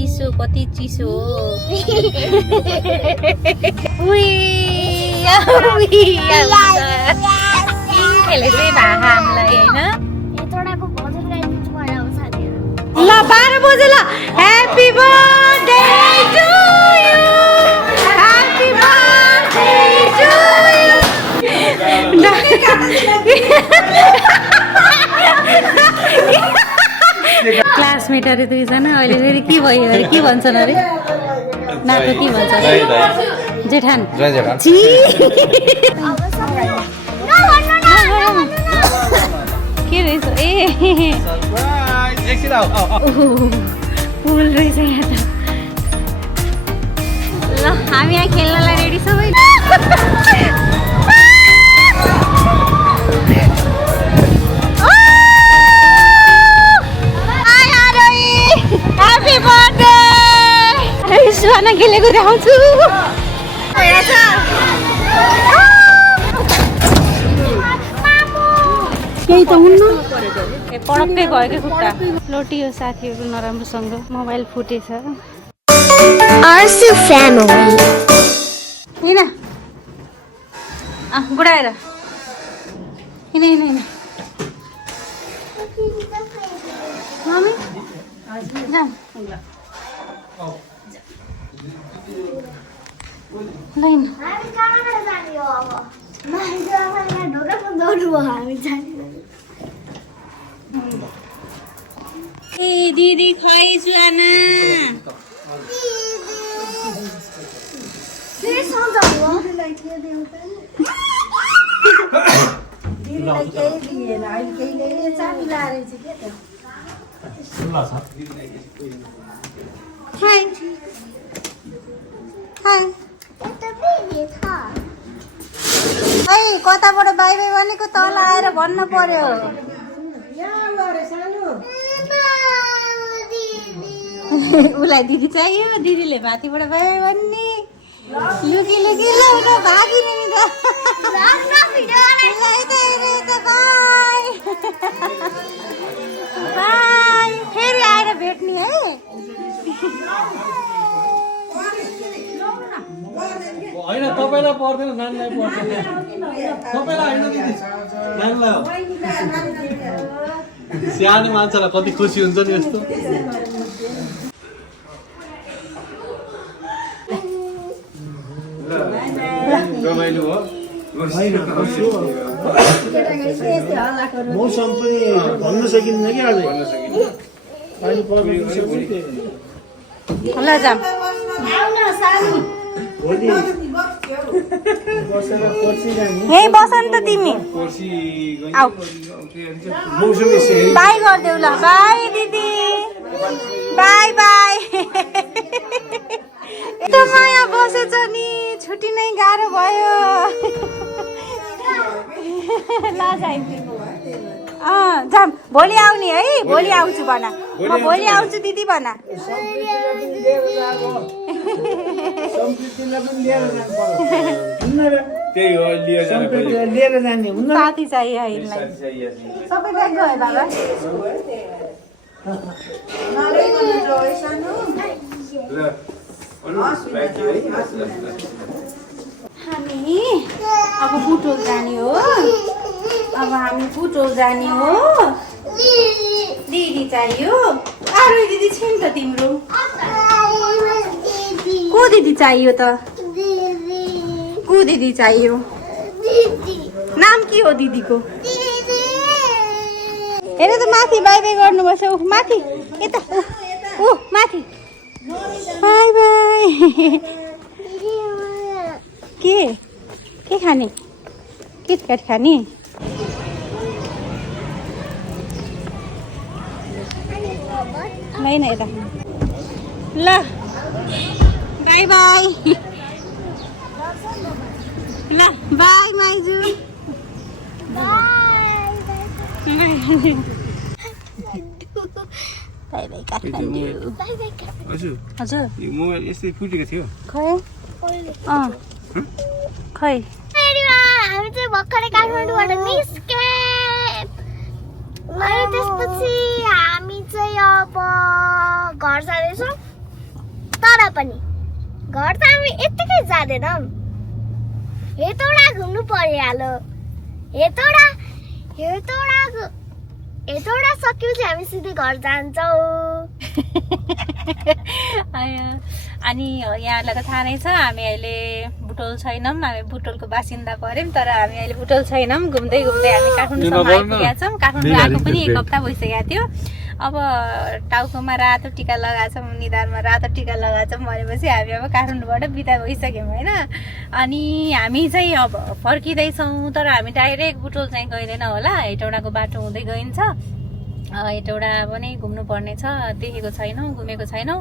चिसो कति चिसो हो यसले चाहिँ भा हामीलाई होइन ल 12 बजे ल happy birthday to you happy birthday to you क्लासमेटहरु दुईजना अहिले फेरि के भयो अरे के भन्छन् अरे नाको के भन्छ अरे जेठान छी के रहेछ ए पुल रहेछ यहाँ त ल हामी यहाँ खेल्नलाई रेडी छौँ है ह्यापी बर्थडे सुहाना खेलेको देखाउँछु केही त हुन्न पडक्कै भयो कि खुट्टा लोटियो साथीहरू नराम्रोसँग मोबाइल फुटेछ गुडाएर हिँड हिँड हिँड मम्मी जाम ए दिदी खै सुहाना हाय हाय है कताबाट बाई बाई भनेको तल आएर भन्नु पर्यो उसलाई दिदी चाहियो दिदीले माथिबाट बाई बाई भन्ने युकीले के ल्याउन भागिने नि त बाई बाई फेरि आएर भेट्ने है होइन तपाईलाई पर्दैन नानीलाई पर्दैन तपाईलाई होइन दिदी नानीलाई सानो मान्छेलाई कति खुसी हुन्छ नि यस्तो रमाइलो हो मौसम पनि भन्न सकिन्न कि आज पानी पर्छ ल जाम यही बस नि त तिमी आऊ बाई गरिदेऊ ल बाई दिदी बाई बाई यस्तो माया बसेछ नि छुट्टी नै गाह्रो भयो ल जाम भोलि आउने है भोलि आउँछु भन म भोलि आउँछु दिदी भन त्यही हो लिएर जाने हुन्न साथी चाहियो यिनलाई सबै ब्याग गयो बाबा हामी अब बुटोल जाने हो अब हामी बुटोल जाने हो दिदी चाहियो अरू दिदी छैन त तिम्रो को दिदी चाहियो त को दिदी चाहियो नाम के हो दिदीको हेर त माथि बाई बाई गर्नुपर्छ ऊ माथि यता ऊ माथि बाई बाई के खाने किटक्याट खाने होइन यता ल बाई बाई ल बाई माइजू बाई बाई काठमाडौँ हजुर यो मोबाइल यस्तै फुटेको थियो खै खै हामी चाहिँ भर्खरै काठमाडौँबाट निस्के अनि त्यसपछि हामी चाहिँ अब घर जाँदैछौँ पनि घर त हामी यत्तिकै जाँदैनौँ हेतौडा घुम्नु परिहाल्यो हेतौडा सकिएपछि हामी सिधै घर जान्छौँ अनि यहाँलाई त थाहा नै छ हामी अहिले बुटोल छैनौँ हामी बुटोलको बासिन्दा पर्यौँ तर हामी अहिले बुटोल छैनौँ घुम्दै हामी काठमाडौँसम्म आइपुगेका छौँ काठमाडौँ आएको पनि 1 हप्ता भइसकेको थियो अब टाउकोमा रातो टिका लगाएको छौँ निधारमा रातो टिका लगाएको छौँ भनेपछि हामी अब काठमाडौँबाट बिदा भइसक्यौँ होइन अनि हामी चाहिँ अब फर्किँदैछौँ तर हामी डाइरेक्ट बुटोल चाहिँ गइँदैन होला हेटौडाको बाटो हुँदै गइन्छ हेटौडा पनि घुम्नु पर्ने छ देखेको छैनौँ घुमेको छैनौँ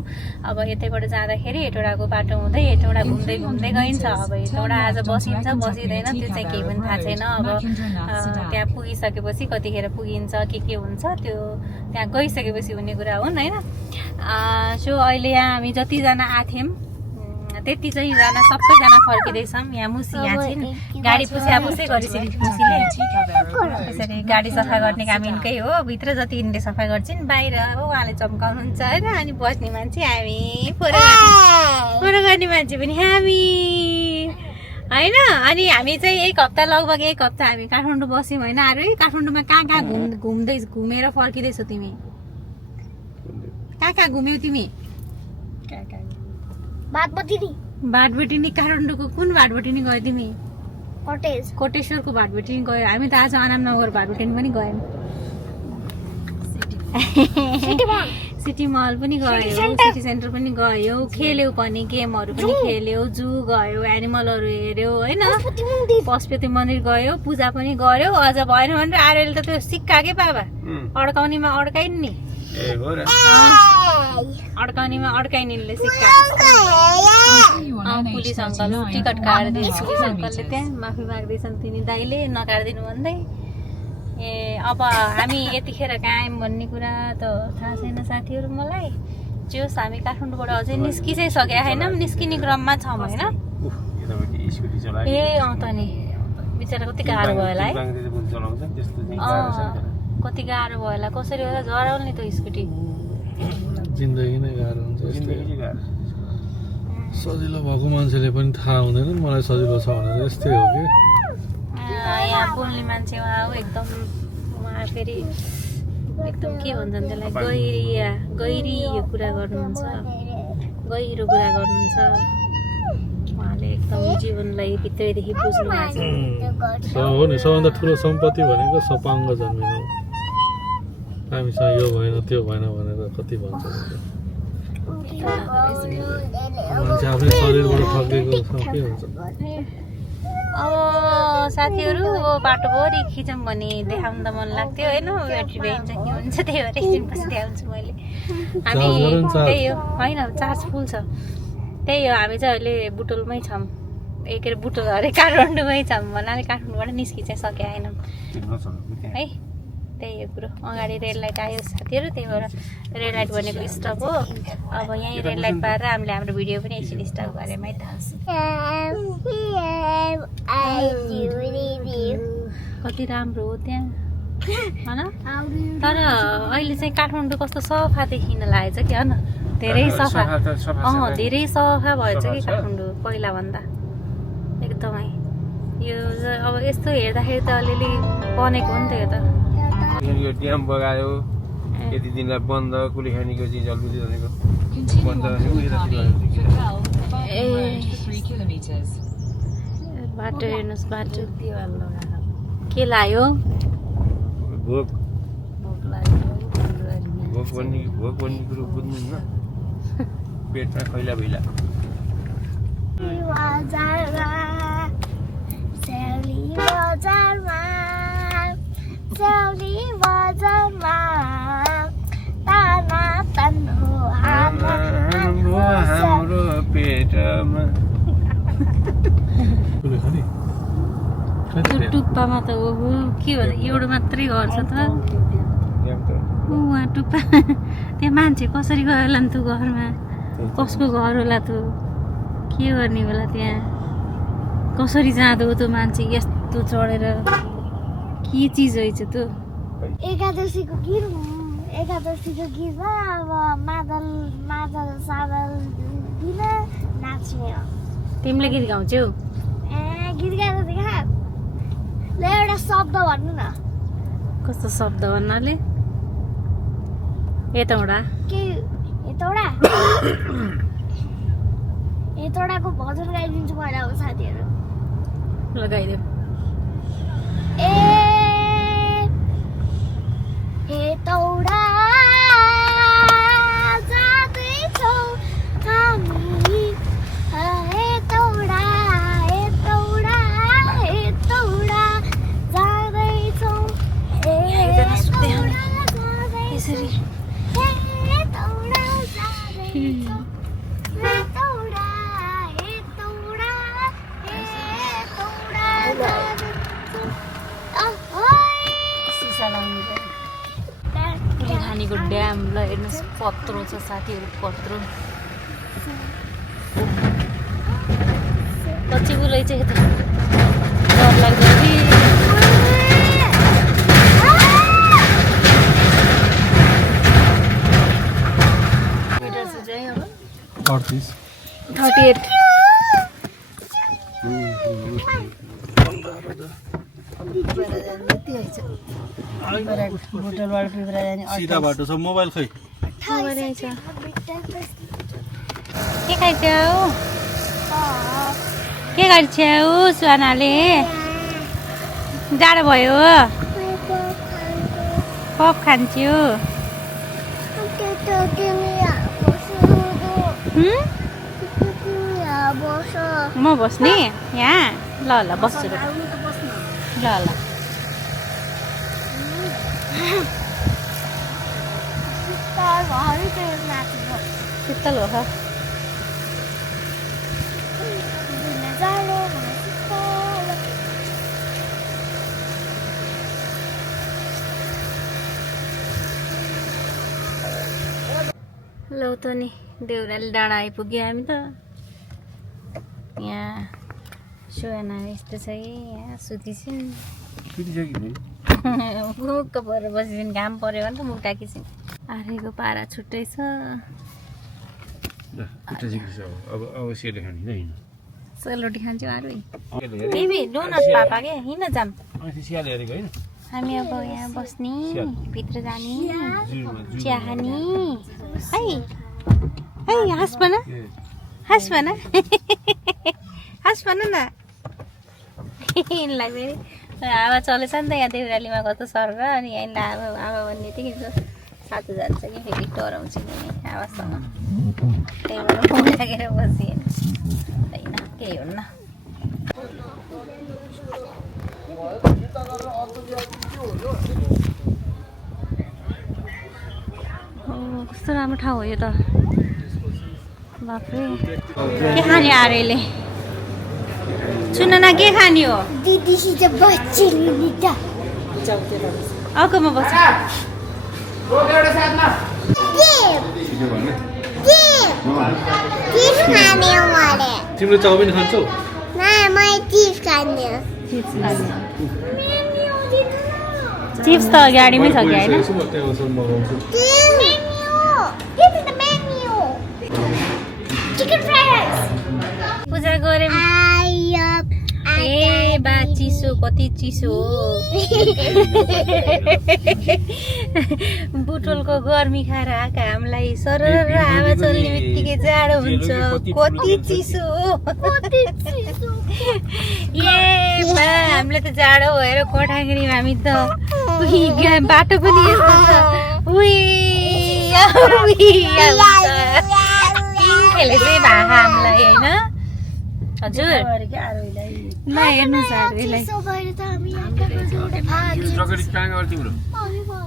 अब यतैबाट जाँदाखेरि हेटौडाको बाटो हुँदै हेटौडा घुम्दै गइन्छ अब हेटौडा आज बसिन्छ बसिँदैन त्यो चाहिँ केही पनि थाहा छैन अब त्यहाँ पुगिसकेपछि कतिखेर पुगिन्छ के हुन्छ त्यो त्यहाँ गइसकेपछि हुने कुरा हुन् होइन सो अहिले यहाँ हामी जतिजना आथ्यौँ त्यति चाहिँ जना सबैजना फर्किँदैछौँ यहाँ मुसी यहाँ चाहिँ गाडी पुछ्यापुछै गरिसकेको मुसीले त्यसरी गाडी सफा गर्ने काम यिनकै हो भित्र जति यिनले सफा गर्छन् बाहिर उहाँले चम्काउनुहुन्छ होइन अनि बस्ने मान्छे हामी फोटो गर्ने मान्छे पनि हामी होइन अनि हामी चाहिँ 1 हप्ता लगभग 1 हप्ता हामी काठमाडौँ बस्यौँ होइन अरे काठमाडौँमा कहाँ घुमेर फर्किँदैछौ तिमी कहाँ घुम्यौ तिमी भाटबेटिनी काठमाडौँको कुन भाटबेटिनी गयो तिमी कोटेश्वरको भाटबेटिनी गयो हामी त आज अनामनगर भाटबेटिनी पनि गयौँ सिटी मल पनि गयो सिटी सेन्टर पनि गयो खेल्यौ पनि गेमहरू पनि खेल्यौ जू गयो एनिमलहरू हेर्यौ होइन पशुपति मन्दिर गयो पूजा पनि गर्यो अझ भएन भने आर्यले त त्यो सिक्का के बाबा अड्काउनेमा अड्काइन नि अड्काउनेमा अड्काइनेले सिक्का पुलिस अङ्कल टिकट काटिदिनु पुलिस अङ्कलले त्यहाँ माफी माग्दैछन् तिनी दाइले नकाटिदिनु भन्दै ए अब हामी यतिखेर कहाँ आयौँ भन्ने कुरा त थाहा छैन साथीहरू मलाई जोस् हामी काठमाडौँबाट अझै निस्कि चाहिँ सकेका छैनौँ निस्किने क्रममा छौँ होइन ए अँ त नि बिचरा कति गाह्रो भयो होला है कति गाह्रो भयो होला कसरी होला झराउने त स्कुटी जिन्दगी नै गाह्रो हुन्छ सजिलो भएको मान्छेले पनि थाहा हुँदैन मलाई सजिलो छ भनेर यस्तै हो कि यहाँ बोल्ने मान्छे उहाँ हो एकदम उहाँ फेरि एकदम के भन्छन् त्यसलाई गहिरो कुरा गर्नुहुन्छ उहाँले एकदम जीवनलाई भित्रैदेखि बुझ्नु भएको छ हो नि सबभन्दा ठुलो सम्पत्ति भनेको सपाङ्ग जन्मिनु हामीसँग यो भएन त्यो भएन भनेर कति भन्छ मान्छे आफ्नै शरीरबाट थकेको छ के हुन्छ अब साथीहरू बाटोभरि खिचौँ भने देखाउनु त मन लाग्थ्यो होइन ब्याट्री भ्याइन्छ के हुन्छ त्यही भएर एकछिन पछि देखाउँछु मैले हामी त्यही हो होइन चार्ज फुल छ त्यही हो हामी चाहिँ अहिले बुटोलमै छौँ के अरे बुटोल अरे काठमाडौँमै छौँ भन्नाले काठमाडौँबाट निस्कि चाहिँ सकेका छैनौँ है त्यही हो कुरो अगाडि रेड लाइट आयो साथीहरू त्यही भएर रेड लाइट भनेको स्टप हो अब यहीँ रेड लाइट पाएर हामीले हाम्रो भिडियो पनि एकछिन स्टप गऱ्यौँ है त कति राम्रो हो त्यहाँ होइन तर अहिले चाहिँ काठमाडौँ कस्तो सफा देखिन लागेछ कि होइन धेरै सफा धेरै सफा भएछ कि काठमाडौँ पहिलाभन्दा एकदमै यो अब यस्तो हेर्दाखेरि त अलिअलि बनेको हो नि त यो त यो ड्याम बगायो यति दिनलाई बन्द कुलीखानीको चिज अलुदी भनेको बन्द बाटो हेर्नुहोस् बाटो के लाग्यो भोक भन्ने कुरो बुझ्नुहुन्न पेटमा खैला भैला हाम्रो पेटमा टुप्पामा त ओहो के हो एउटा मात्रै घर छ त उहाँ टुप्पा त्यहाँ मान्छे कसरी गयो होला नि त घरमा कसको घर होला त के गर्ने होला त्यहाँ कसरी जाँदो त्यो मान्छे यस्तो चढेर के चिज रहेछ त्यो एकादशीको गीतमा अब मादल सादल दिन नाच्ने हो। तिमीले गीत गाउँछौ? गीत गाएर देखा ल एउटा शब्द भन्नु न। कस्तो शब्द भन्नाले? यताउडा के यतौडा यतौडाको भजन गाइदिन्छु मैले अब साथीहरू। लगाइदेऊ। यतौडा जाँदैछौ हामी, यतौडा यतौडा यतौडा जाँदैछौ, यसरी यतौडा जाँदैछौ, यतौडा यतौडा यतौडा जाँदैछौ। सिसा लाउनु कुलीखानीको ड्याम ल हेर्नुहोस् कत्रो छ साथीहरू, कत्रो पछि उसलाई चाहिँ यता डर लाग्छ कि मिटर चाहिँ अब 38 38 सिधा बाटो छ। मोबाइल खै? के खाइछौ? के गर्छौ सुहानाले? जाडो भयो? पप खान्छु। म बस्ने यहाँ? ल ल बस्छु ल ल। शीतल हो लौ त नि देउराली डाँडा आइपुग्यो हामी त। यहाँ सुहाना यस्तो छ है, यहाँ सुतिसिन् मुख परेर बसिसिन्, घाम पऱ्यो भने त मुख टाकिसिन्। आरेको पारा छुट्टै छ। अब सेले खाने होइन सेलरोटी खान्छु आरु बेबी डोनट पापा के हिँड्न जाम स्याल हेरेको होइन हामी अब यहाँ बस्ने भित्र जाने चिया खाने है है हाँस भन हाँस भन हाँस भन न लाग्छ हावा चलेछ नि त यहाँ देउरालीमा कस्तो सर र अनि यहाँ हावा हावा भन्ने यतिकै साथी जान्छ कि फेरि डराउँछ नि हावासँग त्यही भएर फोन लागेर बसेँ होइन केही हुन्न कस्तो राम्रो ठाउँ हो यो त बाफ्रे के खाने आरेले सुन न के खाने हो दिदीसित बच्ची लिने त अर्कोमा बस्छ तिम्रो चाउमिन खान्छौ चिप्स त गाडीमै छ कि होइन पूजा गऱ्यौँ ए बा चिसो कति चिसो हो बुटोलको गर्मी खाएर आएको हामीलाई सरर हावा चल्ने बित्तिकै जाडो हुन्छ कति चिसो हो ए बा हामीलाई त जाडो भएर कोठागिरीमा हामी त बाटो पनि यस्तो छ खेले चाहिँ भा हामीलाई होइन हजुर ल हेर्नुहोस्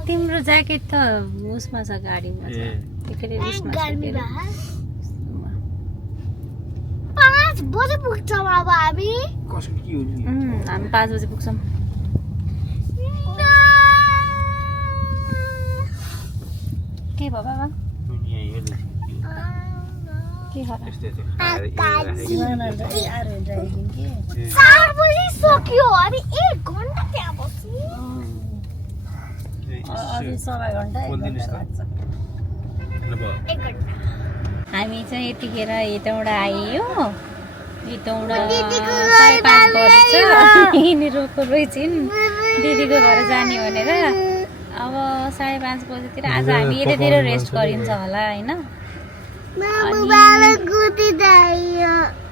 तिम्रो ज्याकेट त उसमा छ गाडीमा छ उसमा 5 बजे पुग्छौँ अब हामी हामी 5 बजे पुग्छौँ के भयो बाबा के 4 बजी सक्यो अनि 1 घण्टा त्यहाँ बस्यो अझै 1/2 घण्टा 1 घण्टा लाग्छ 1 घण्टा हामी चाहिँ यतिखेर यताबाट आइयो यताबाट 5:30 बजेछ यिनीहरू रोइछिन् दिदीको घर जाने भनेर अब 5:30 बजेतिर आज हामी यतातिर रेस्ट गरिन्छ होला होइन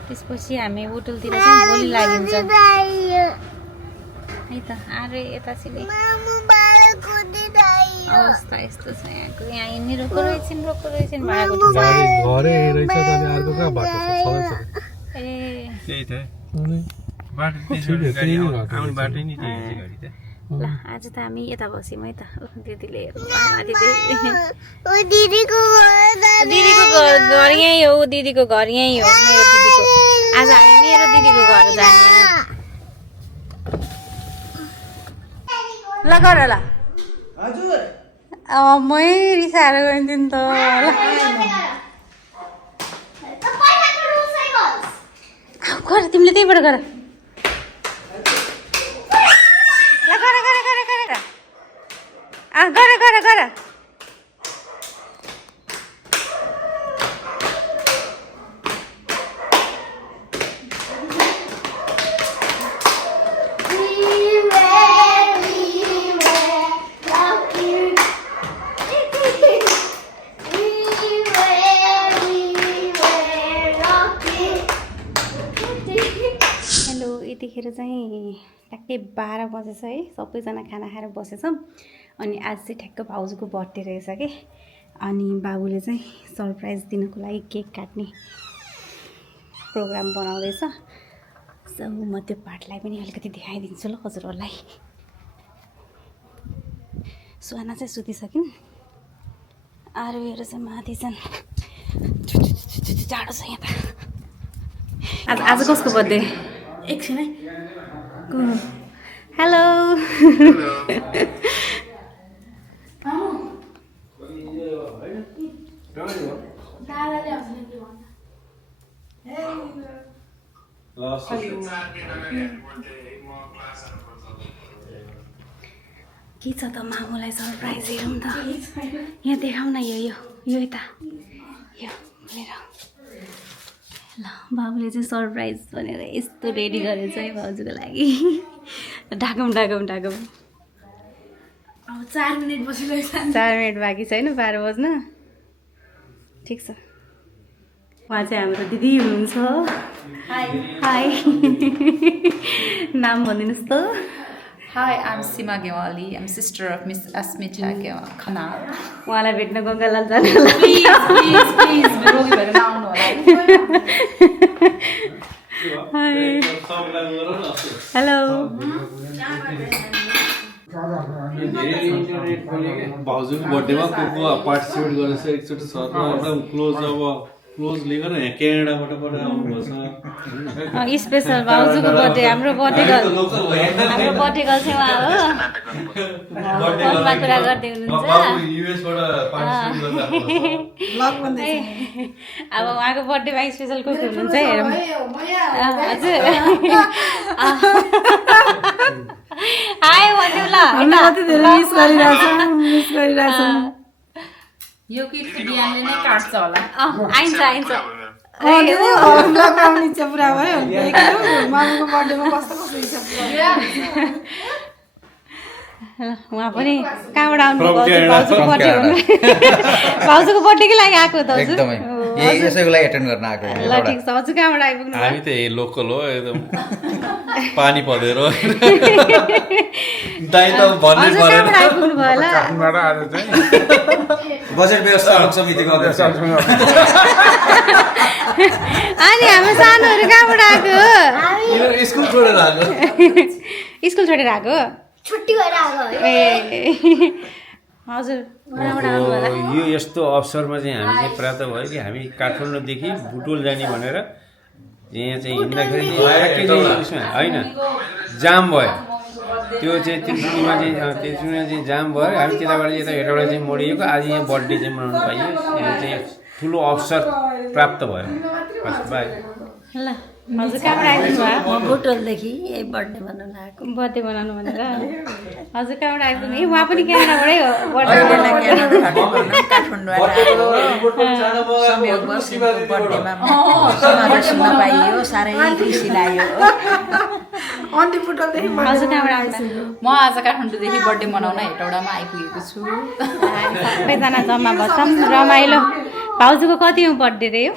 त्यसपछि हामी बुटुलतिर चाहिँ भोलि लागिन्छ है त अरे यतासिले अवस्था यस्तो छ यहाँको यहाँ यिनीहरू रोको रहेछन् भाडाको घरै रहेछ त अनि अर्को कहाँ बाटो छ सबै छ ए त्यही त बाटो त्यसो गाडी आउने बाटै नि त्यही छ गाडी त ल आज त हामी यता बस्यौँ है त दिदीले दिदीको घर यहीँ हो दिदीको घर यहीँ हो मेरो दिदीको आज हामी मेरो दिदीको घर जाने ल गर ल मै रिसाएर गइन्थ्यो नि त गर तिमीले त्यहीबाट गर ल गर यतिखेर चाहिँ ट्याक्कै 12 बजेछ है सबैजना खाना खाएर बसेछौँ अनि आज चाहिँ ठ्याक्क भाउजूको बर्थडे रहेछ कि अनि बाबुले चाहिँ सरप्राइज दिनको लागि केक काट्ने प्रोग्राम बनाउँदैछ सो म त्यो पार्टलाई पनि अलिकति देखाइदिन्छु ल हजुरहरूलाई सुहाना चाहिँ सुतिसकिन् अरूहरू चाहिँ माथि छन् जाडो छ यहाँ त आज कसको बर्थडे एकछिन है हेलो के छ त मामुलाई सरप्राइज हेरौँ त यहाँ देखाउँ न यो यता यो लिएर ल बाबुले चाहिँ सरप्राइज भनेर यस्तो रेडी गरेछ है भाउजूको लागि ढाकौँ अब 4 मिनट बसिरहेछ 4 मिनट बाँकी छैन 12 बज्न ठिक छ उहाँ चाहिँ हाम्रो दिदी हुनुहुन्छ हाई नाम भनिदिनुहोस् त Hi, I'm Sima Gewali. I'm sister of Miss Asmita Khanal. उहाँलाई भेट्न गङ्गालाल जानु Please, रोगी भएर नआउनु होला हेलो भाउजूको बर्थडेमा को पार्टिसिपेट गरेछ एकचोटि सरमा एकदम क्लोज लिएर यहाँ क्यानाडाबाट आउनुभएछ स्पेसल भाउजूको बर्थडे हाम्रो बर्थडे गर्ल चाहिँ उहाँ हो फोनमा कुरा गर्दै हुनुहुन्छ अब उहाँको बर्थडेमा स्पेसल को हुनुहुन्छ हेरौँ हजुर हाई भन्नु ल मिस गरिरहेछ यो किट बिहानले नै काट्छ होला आइन्छ उहाँ पनि कहाँबाट आउनु भाउजूको बर्थडेकै लागि आएको त एकदमै यसैको लागि एटेन्ड गर्न आएको ल ठिक छ हजुर कहाँबाट आइपुग्नु हामी त लोकल हो एकदम पानी परेर दाइ त भन्नै परेन आइपुग्नु भयो ल बजेट व्यवस्थापन समितिको अध्यक्ष अनि हाम्रो सानोहरू कहाँबाट आएको स्कुल छोडेर आएको स्कुल छोडेर आएको छुट्टी भएर आएको ए हजुर कहाँबाट आउनु होला यो यस्तो अवसरमा चाहिँ हामी चाहिँ प्राप्त भयो कि हामी काठमाडौँदेखि बुटोल जाने भनेर यहाँ चाहिँ हिँड्दाखेरि होइन जाम भयो त्यो चाहिँ त्रिशुलीमा चाहिँ जाम भयो हामी त्यताबाट यताबाट चाहिँ मोडिएको आज यहाँ बर्थडे चाहिँ मनाउनु पाइयो यो चाहिँ ठुलो अवसर प्राप्त भयो बाई ल हजुर कहाँबाट आइपुग्नु भयो म बुटोलदेखि यही बर्थडे मनाउन आएको बर्थडे बनाउनु भनेर हजुर कहाँबाट आइपुग्नु ए उहाँ पनि क्यानाडाबाटै हो बर्थडे बर्थडेमा समारोह सुन्न पाइयो साह्रै खुसी लाग्यो हजुर कहाँबाट आइपुग्नु म आज काठमाडौँदेखि बर्थडे मनाउन हेटौडामा आइपुगेको छु सबैजना जम्मा बस्छौँ रमाइलो भाउजूको कतिमा बर्थडे रे यो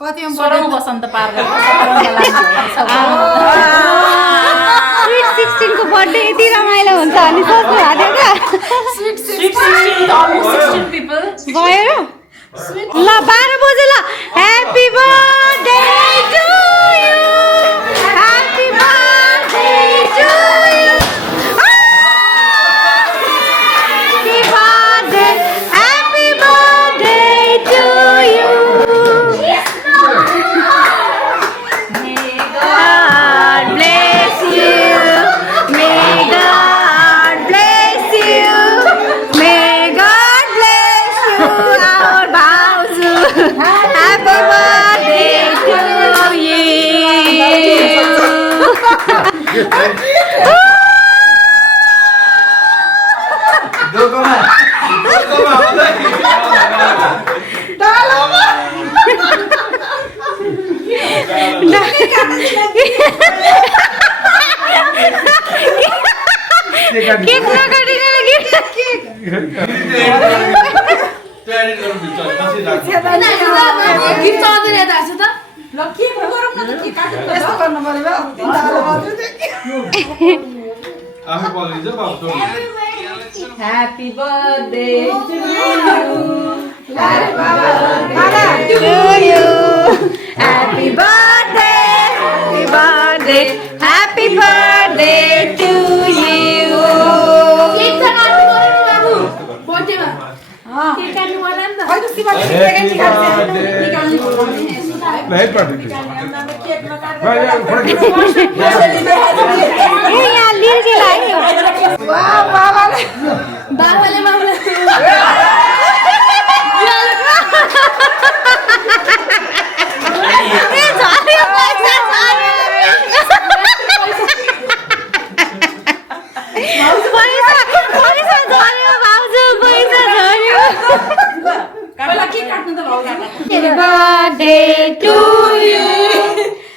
16औं वसन्त पार गरेर स्विट 16 को बर्थडे यति रमाइलो हुन्छ अनि सोच्नु भएको थियो भयो ल 12 बजे ल happy birthday to you happy birthday to you happy birthday to you Happy birthday to you. Happy birthday to you. Happy birthday. Happy birthday. Happy birthday to you. Happy birthday to you.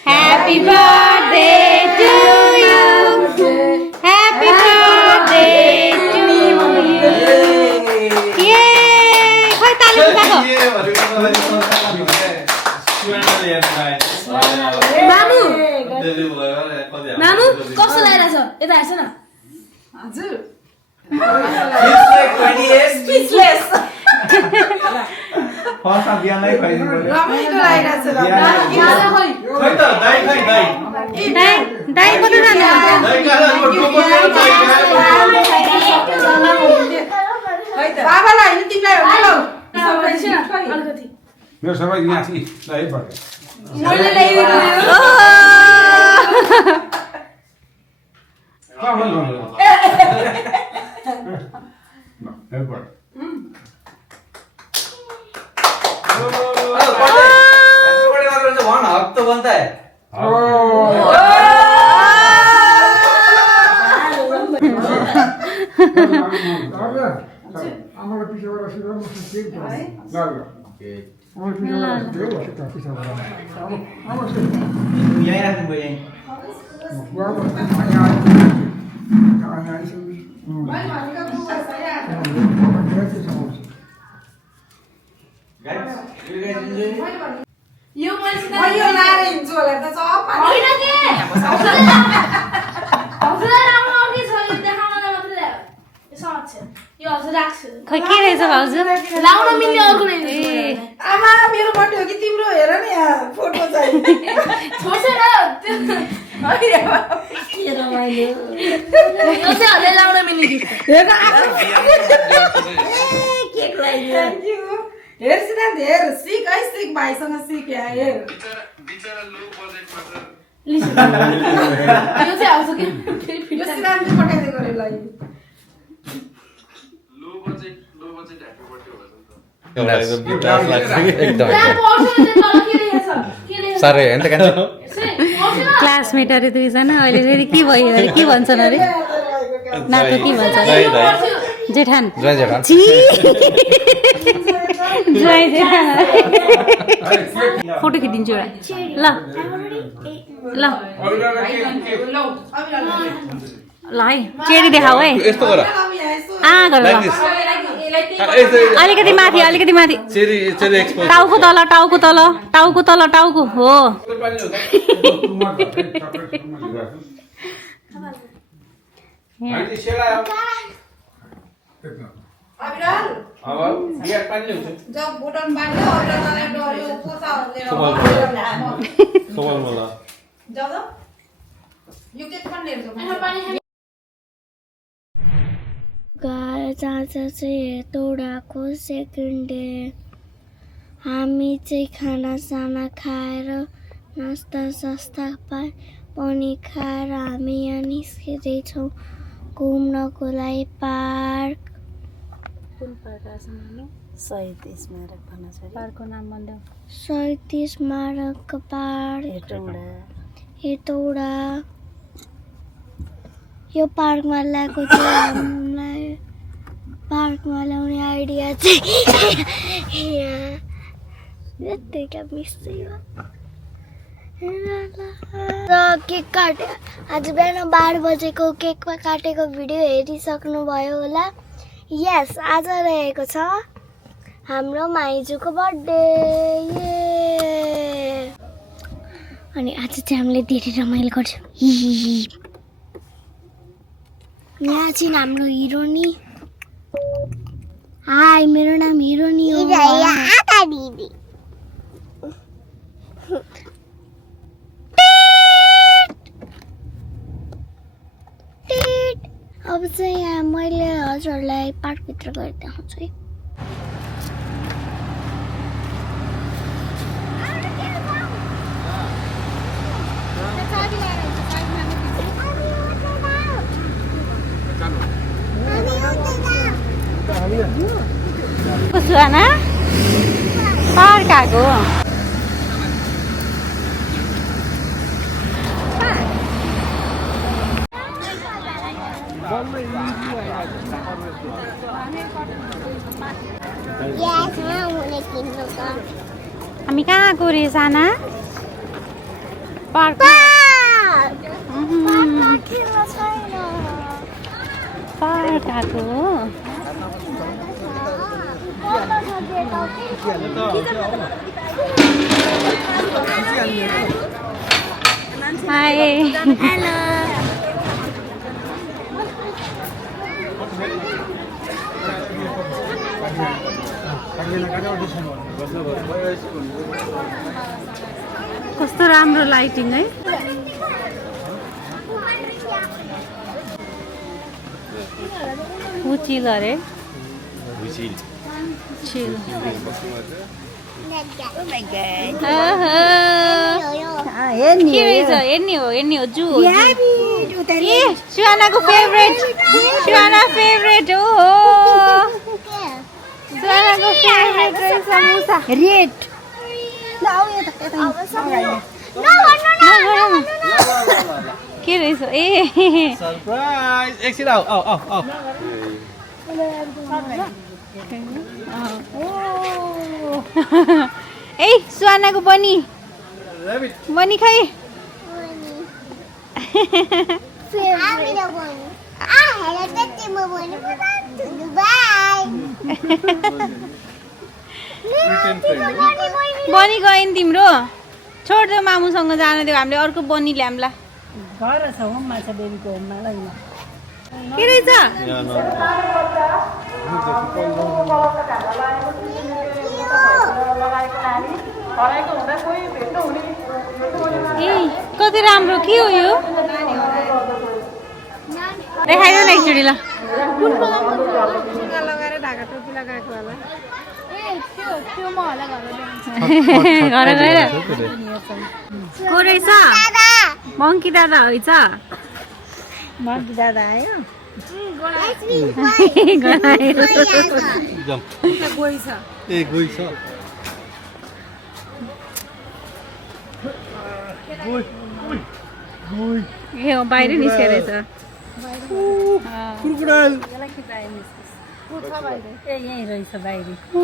Happy birthday to you. Happy birthday to you. Yay! Khoi tali bagaiko. मामु कस्तो लागिरहेछ यता हेर्छ न हजुर दाइ कता बाबालाई हैन तिमीलाई हो मेरो सबै यहाँ छि है बर्थडे मैले ल्याइदिएको हक तो बनता है आमालाई पिछाबाट सिधा म केक ल यही राख्नु भयो यही यो मैले यो लाएर हिँड्छु होला त सब होइन के हजुरलाई राम्रो अघि छ यो देखाउन मात्र ल्यायो यो सहज छ यो हजुर राख्छु खै के रहेछ भाउजू लाउन मिल्ने अर्को नै आमा मेरो बर्थडे हो कि तिम्रो हेर न यहाँ फोटो चाहिँ छोड्छ न के रमाइलो यो चाहिँ हजुरले लाउन मिल्ने गिफ्ट हेर केक लगाइदियो थ्याङ्क यू हेर सिद्धान्त हेर सिक है सिक भाइसँग सिक यहाँ हेर यो चाहिँ आउँछ कि यो सिद्धान्तले पठाइदिएको अरे ल एकदम त्यहाँ पर्छ नि तल के रहेछ साह्रै होइन त कान्छी यसै क्लासमेट अरे दुईजना अहिले फेरि के भयो अरे के भन्छन् अरे नातो के भन्छ जेठान छी जय जेठान फोटो खिचिदिन्छु एउटा ल ल ल है चेरी देखाऊ है यस्तो गर गर ल अलिकति माथि चेरी एक्सपोज टाउको तल टाउको हो आज चाहिँ तोडाको सेकेन्ड डे हामी चाहिँ खानासाना खाएर नास्ता सास्ता पनि खाएर हामी यहाँ निस्किँदैछौँ घुम्नको लागि पार्क कुन पार्क आसमानो शहीद स्मारक भन्न छ पार्कको नाम भन्दा शहीद स्मारक पार्क हेटौडा यो पार्कमा ल्याएको चाहिँ हामीलाई पार्कमा ल्याउने आइडिया चाहिँ यतिका मिस्दै केक काटे आज बिहान 12 बजेको केकमा काटेको भिडियो हेरिसक्नुभयो होला यस आज रहेको छ हाम्रो माइजूको बर्थडे अनि आज चाहिँ हामीले धेरै रमाइलो गर्छौँ यहाँ चाहिँ हाम्रो हिरोनी हाई मेरो नाम हिरोनी हो अब चाहिँ यहाँ मैले हजुरहरूलाई पार्कभित्र गएर देखाउँछु है सुहाना पार्क आएको हामी कहाँ आएको रे साना पार्क पार्क आएको हाय हेलो कस्तो राम्रो लाइटिङ है चिल अरे चिल हेर्ने हो जू सुहानाको फेभरेट सुहाना फेभरेट हो सुहानाको फेभरेट समोसा रेड के रहेछ ए सरप्राइज एकछिन आऊ ए सुहानाको बनी बनी खै बनी गयो नि तिम्रो छोडिदेऊ मामुसँग जान दियो हामीले अर्को बनी ल्याम्ला घर छ होममा छ बेबीको होममा ल के रहेछ ए कति राम्रो के हो यो देखाइदेऊ न एकचोटि ल लगाएर ढाका टोपी लगाएको होला घर गएर को रहेछ मङ्की दादा होइन मङ्की दादा आयो गई छ ए बाहिर निस्केर रहेछ क्रोकोडाइल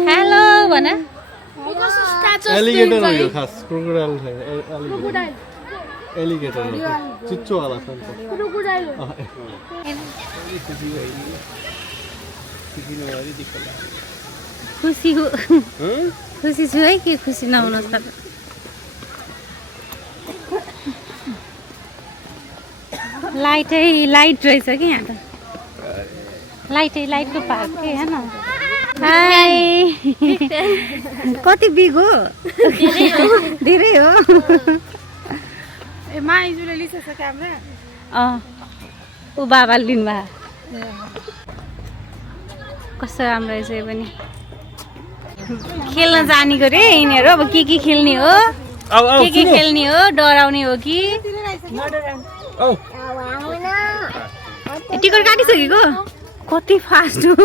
हेलो भन एलिगेटर हो यो खास क्रोकोडाइल छैन एलिगेटर हो चिच्चो वाला छ नि त खुसी हो खुसी छु है के खुसी नहुनुहोस् त लाइटै लाइट रहेछ कि यहाँ त लाइटको पार्क के हेर्न हाई कति बिग हो धेरै हो ऊ बाबाले लिनुभयो कस्तो राम्रो रहेछ यो पनि खेल्न जाने गरे यिनीहरू अब के खेल्ने हो के खेल्ने हो डराउने हो कि टिकट काटिसकेको कति फास्ट हो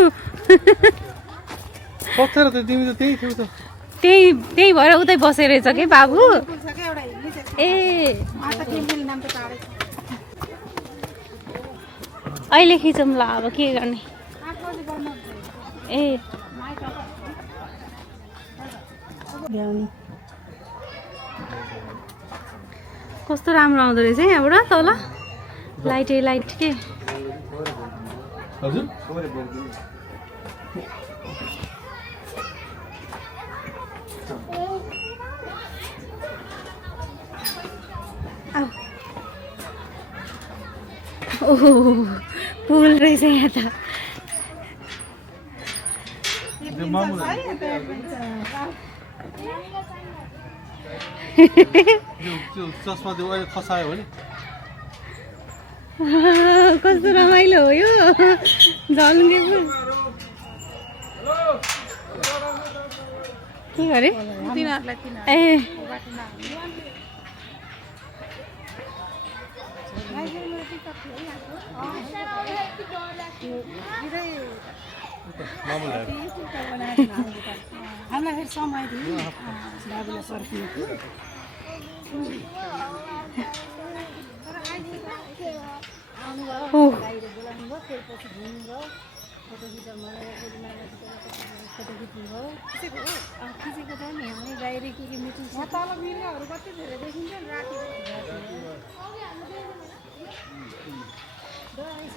पत्थर त तिमी त त्यही थियौ त त्यही भएर उतै बसेरहेछ के बाबु ए अहिले खिचौँ ल अब के गर्ने ए कस्तो राम्रो आउँदो रहेछ यहाँबाट तल लाइटै लाइट के हजुर ओहो पुल रहेछ यहाँ त चस्मा त्यो अहिले खसायो भने कस्तो रमाइलो हो यो झलुङ्गे पुल के गरे ए हामीलाई फेरि समय दियो बाबुलाई पर्खिनु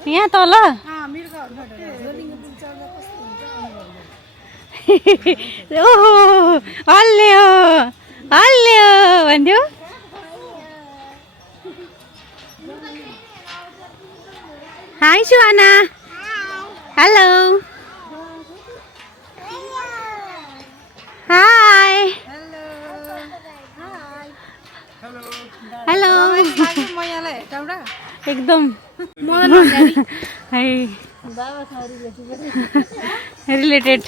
यहाँ तल ओहो हल्ल्यो हल्ल्यो भन्थ्यो हाई सुहाना हेलो हाई हेलो एकदम है रिलेटेड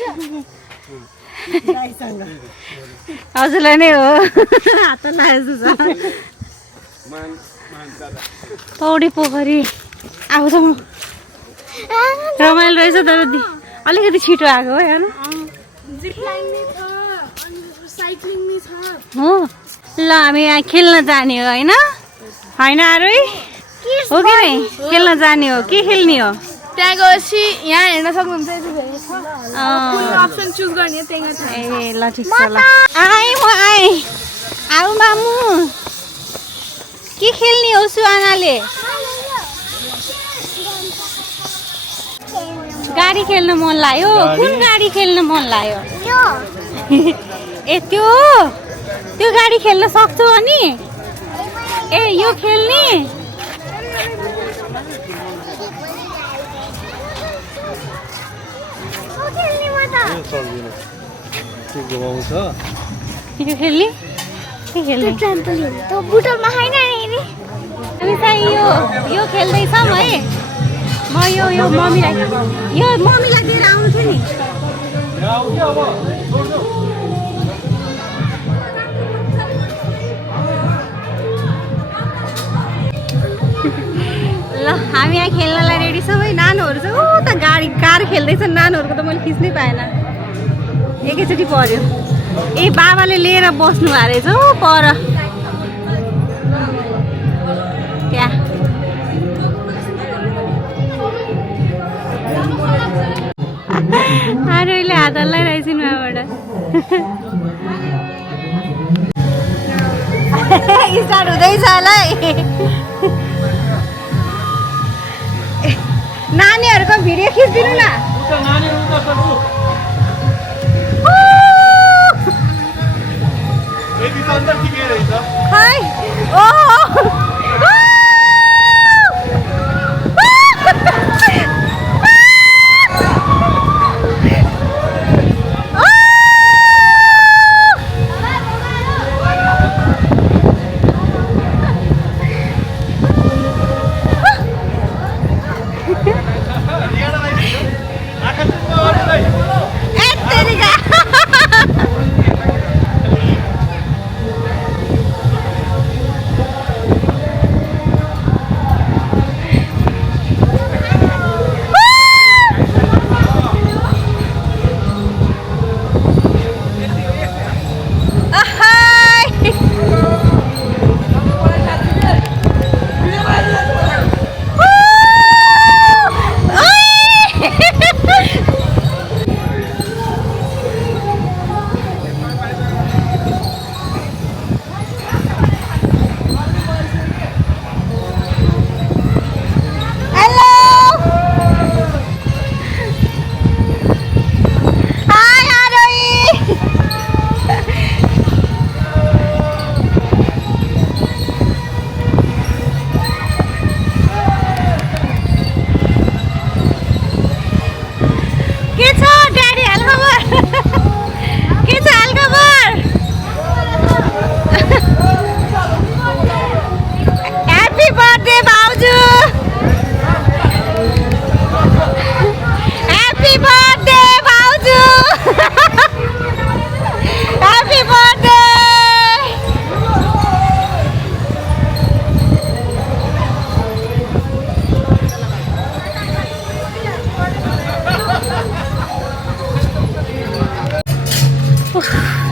हजुरलाई नै हो हात लागेको छ पौडी पोखरी आउँछ रमाइलो रहेछ तर अलिकति छिटो आएको हो हेर्नु हो ल हामी यहाँ खेल्न जाने हो होइन होइन आरोही हो कि नै खेल्न जाने हो के खेल्ने हो त्यहाँ गएपछि यहाँ हेर्न सक्नुहुन्छ अप्सन चुज गर्ने ए ल ठिक छ ल आएँ म आएँ आऊ मामु के खेल्ने हो सुहानाले गाडी खेल्न मन लाग्यो कुन गाडी खेल्न मन लाग्यो ए त्यो गाडी खेल्न सक्छौ अनि ए यो खेल्ने यो खेल्ने के खेल्ने त्यो बुटलमा छैन नि हामी चाहिँ यो खेल्दैछौँ है म यो मम्मीलाई दिएर आउँछु नि ल हामी यहाँ खेल्नलाई रेडी छौँ है नानुहरू चाहिँ त कार खेल्दैछन् नानुहरूको त मैले खिच्नै पाएन एकैचोटि पर्यो ए बाबाले लिएर बस्नु भएको रहेछ हौ पर त्यहाँ आरोहीले हात हल्लाइरहेछ उहाँबाट स्टार्ट हुँदैछ होला नानीहरूको भिडियो खिचिदिनु न खै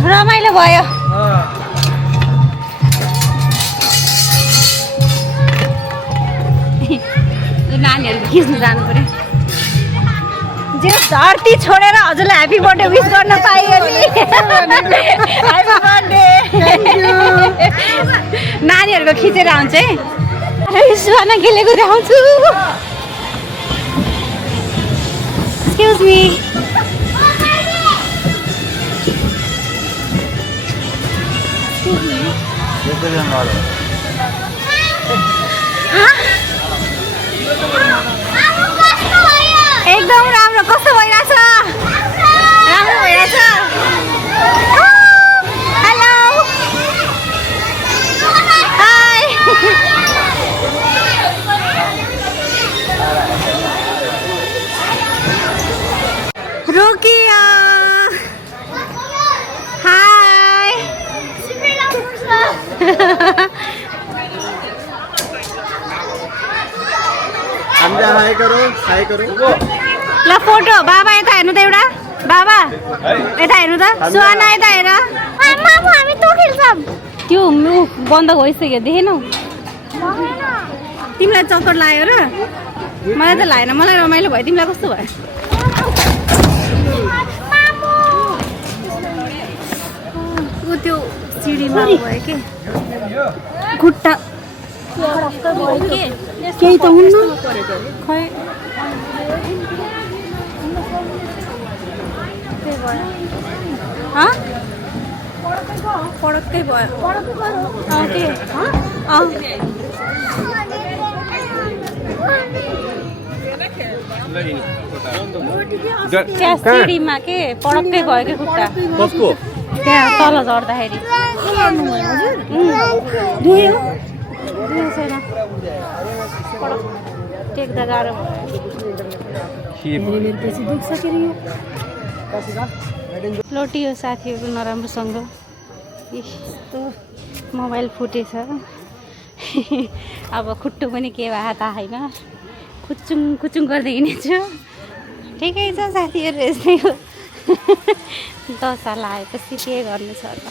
रमाइलो भयो नानीहरू खिच्नु जानु पर्यो जे धरती छोडेर हजुरलाई ह्यापी बर्थडे विश गर्न पाइयो नि ह्यापी बर्थडे नानीहरूको खिचेर आउँछ है सुहाना खेलेको देखाउँछु एक्सक्युज मी एकदम राम्रो कस्तो भइरहेछ राम्रो भइरहेछ हेलो हाई रोकिया हाई हाई करो ल फोटो बाबा यता हेर्नु त एउटा बाबा यता हेर्नु त सुहाना यता हेर हामी त खेल्छौँ त्यो बन्द भइसक्यो देखेनौ तिमीलाई चक्कर लाग्यो र मलाई त लागेन मलाई रमाइलो भयो तिमीलाई कस्तो भयो ऊ त्यो सिडीमा भयो के खुट्टा केही त हुन्न खै पडक्कै भयो त्यहाँ सिडीमा के पडक्कै भयो कि खुट्टा त्यहाँ तल झर्दाखेरि छैन टेक्दा गाह्रो लोटियो साथीहरू नराम्रोसँग यस्तो मोबाइल फुटेछ अब खुट्टो पनि के भयो थाहा छैन खुचुङ खुचुङ गर्दै हिँडेछु ठिकै छ साथीहरू यस्तै हो दशा लगाएपछि के गर्नु छ त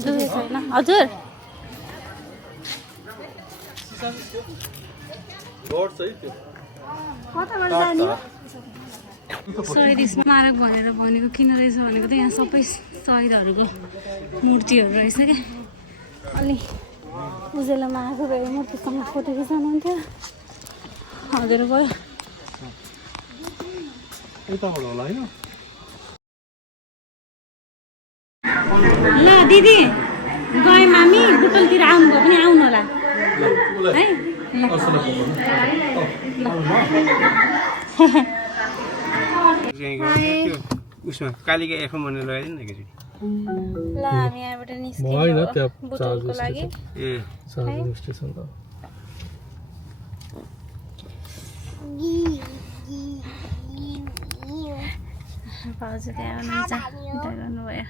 दुखे छैन हजुर शहीद स्मारक भनेर भनेको किन रहेछ भनेको त यहाँ सबै शहीदहरूको मूर्तिहरू रहेछ क्या। अलि उजेलामा आएको भए मूर्तिसँग फोटो खिचाउनुहुन्थ्यो। हजुर भयो यताबाट होला होइन ल दिदी गए मामी बुटलतिर आउनुभयो पनि आउनु होला है। उसमा कालिका एफएम भनेर लगाइदिनु न एकचोटि। ल हामी यहाँबाट निस्क्यौँ बुटोलको लागि। ए चार्जिङ स्टेसन त भाउजू त्यहाँ आउनुहुन्छ उता गर्नुभयो।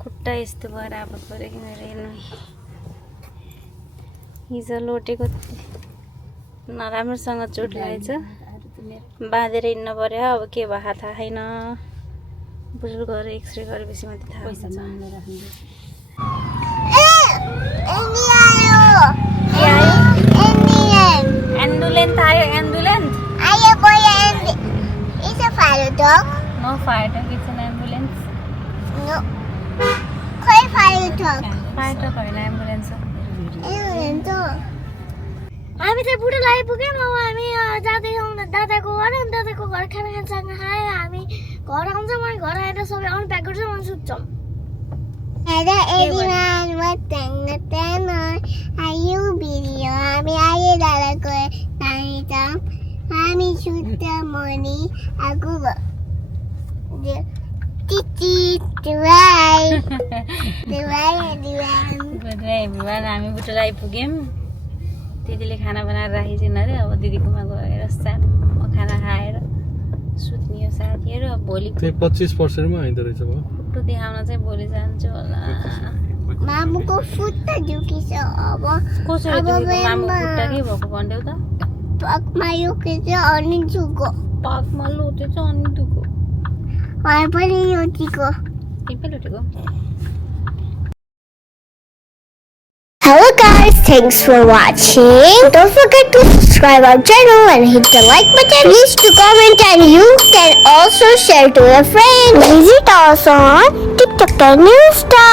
खुट्टा यस्तो भएर आपत पऱ्यो कि मेरो हेर्नु हिजो लोटेको नराम्रोसँग चोट लागेछ बाँधेर हिँड्नु पऱ्यो। अब के भयो थाहा छैन। बुजुर्गहरू एक्सरे गरेपछि मात्रै थाहा हुन्छ। एम्बुलेन्स आयो ambulance no fire truck it's an ambulance fire truck होइन एम्बुलेन्स हो। हामी चाहिँ बुढो आइपुग्यौँ। अब हामी जाँदैछौँ दादाको घर। अनि दादाको घर खानासँग खायो। हामी घर आउँछौँ। अनि घर आएर सबै अनप्याक गर्छौँ अनि सुत्छौँ। हामी आए दादाको हामी सुत्छौँ अनि आगो हामी बुटोल आइपुग्यौँ। दिदीले खाना बनाएर राखिदिनु अरे। अब दिदीकोमा गएर सानो खाना खाएर सुत्ने हो साथीहरू। अब भोलि 25% मा आइदो रहेछ भयो। फोटो देखाउन चाहिँ भोलि जान्छु होला। मामुको फुट्टा दुखिन्छ अब कसरी दुखेको मामुको खुट्टा के भएको भन्देऊ त। पगमा दुखेछ अनि दुखो पगमा लोटेछ अनि दुखो मलाई पनि लोटेको। तिमी लुटेको। Hello guys, thanks for watching. Don't forget to subscribe our channel and hit the like button. Please to comment and you can also share to your friends. Visit us on TikTok and Insta.